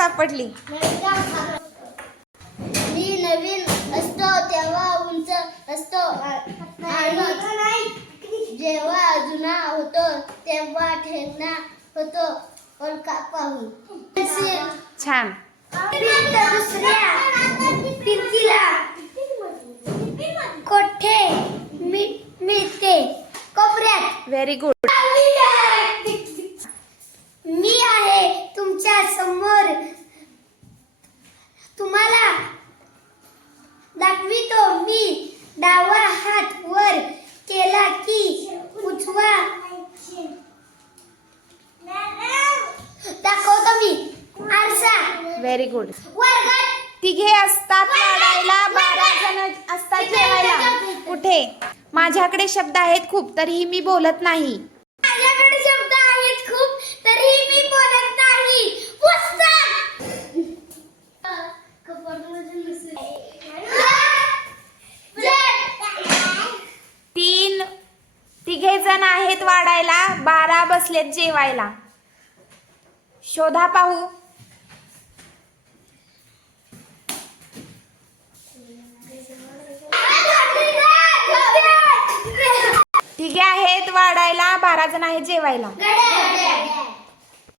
सापडली. मी नवीन असतो तेव्हा उंच असतो आणि जेव्हा जुना होतो तेव्हा ठेवणा होतो ओळखा पाहून. छान. दुसऱ्या भिंतीला कोठे मिळते कोपऱ्यात. Very good. मी आहे तुमच्या समोर तुम्हाला दाखवितो. मी डावा हात वर केला की उजवा दाखवतो मी आरसा. Very good. वर्गात तिघे असतात वाढायला, 12 जण असतात जेवायला. कुठे? माझ्याकडे शब्द आहेत खूप तरीही मी बोलत नाही. माझ्याकडे शब्द आहेत खूप तरीही मी बोलत नाही. पुस्तक. तिघे जण आहेत वाढायला, 12 बसलेत जेवायला. शोधा पाहू. तिघे आहेत वाढायला, 12 जण आहेत जेवायला.